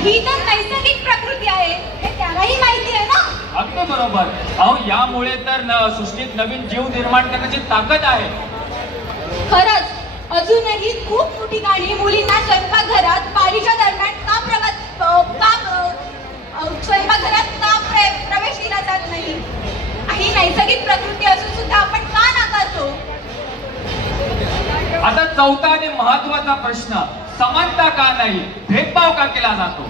ही तर नैसर्गिक प्रकृती आहे. हे त्यालाही माहिती आहे ना? अगदी बरोबर. अहो यामुळे तर न- सृष्टीत नवीन जीव निर्माण करण्याची ताकद आहे. खरंच अजूनही खूप मोठी गाणी मुलींना स्वयंपाकघरात पाळीच्या दरम्यान का प्रगत का अ, स्वयंपाकघरात का प्र- प्रवेश दिला जात नाही? ही नैसर्गिक प्रकृती असून सुद्धा आपण का नाकारतो? आता चौथा आणि महत्त्वाचा प्रश्न. समानता का नाही? भेदभाव का केला जातो?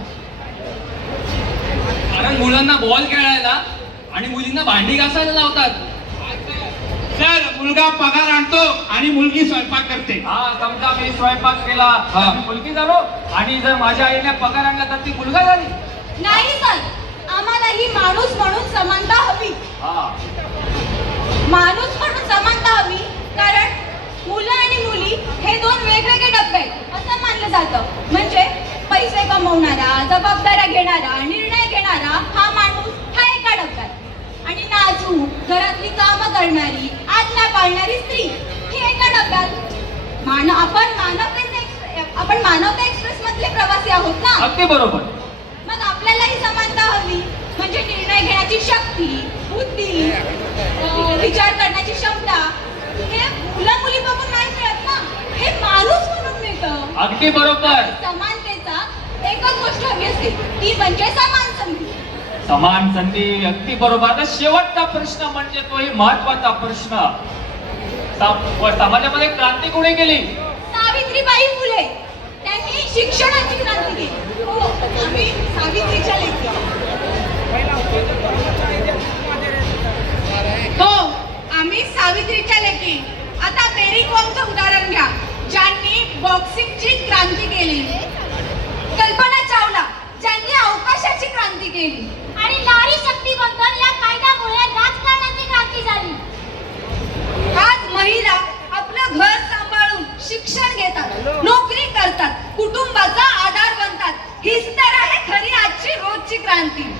कारण मुलांना बॉल खेळायला आणि मुलींना भांडी घासायला लावतात. तर मुलगा पगार आणतो आणि मुलगी स्वयंपाक करते. हा समजा मी स्वयंपाक केला हा. तर मी मुलगी झालो आणि जर माझ्या आईने पगार आणला तर ती मुलगा झाली. नाही सर आम्हालाही माणूस म्हणून समानता हवी. हा माणूस म्हणून समानता हवी कारण मुलं की हे दोन वेगवेगळे डबे आहेत. असं मानलं जातं. म्हणजे पैसे कमवणारा जबाबदाऱ्या घेणारा निर्णय घेणारा हा माणूस हा एका डब्यात आणि नाजू घरातली कामं करणारी आज्ञा पाळणारी स्त्री ही एका डब्यात मान आपण मानवतेचे आपण मानवता एक्सप्रेस मधले प्रवासी आहोत ना? अगदी बरोबर मग आपल्यालाही समानता हवी म्हणजे निर्णय घेण्याची शक्ती बुद्धी अं, विचार करण्याची क्षमता हे मुलं मुली बघून नाही मिळत ना हे माणूस म्हणून मिळतं अगदी बरोबर. समानतेचा एकच गोष्ट हवी असते ती म्हणजे समान संधी. समान संधी अगदी बरोबर. आता शेवटचा प्रश्न म्हणजे तोही महत्त्वाचा प्रश्न. समाजामध्ये क्रांती कोणी केली सावित्रीबाई फुले त्यांनी शिक्षणाची क्रांती केली. हो आम्ही सावित्रीच्या लेखी हो आम्ही सावित्रीच्या लेखी. आता मेरी कॉमचं उदाहरण घ्या. ज्यांनी बॉक्सिंगची क्रांती केली. कल्पना चावला ज्यांनी अवकाशाची क्रांती केली. आणि नारी शक्ती बंधन या कायद्यामुळे राजकारणाची क्रांती झाली. आज महिला आपलं घर सांभाळून शिक्षण घेतात नोकरी करतात कुटुंबाचा आधार बनतात. हीच तर आहे खरी आजची रोजची क्रांती.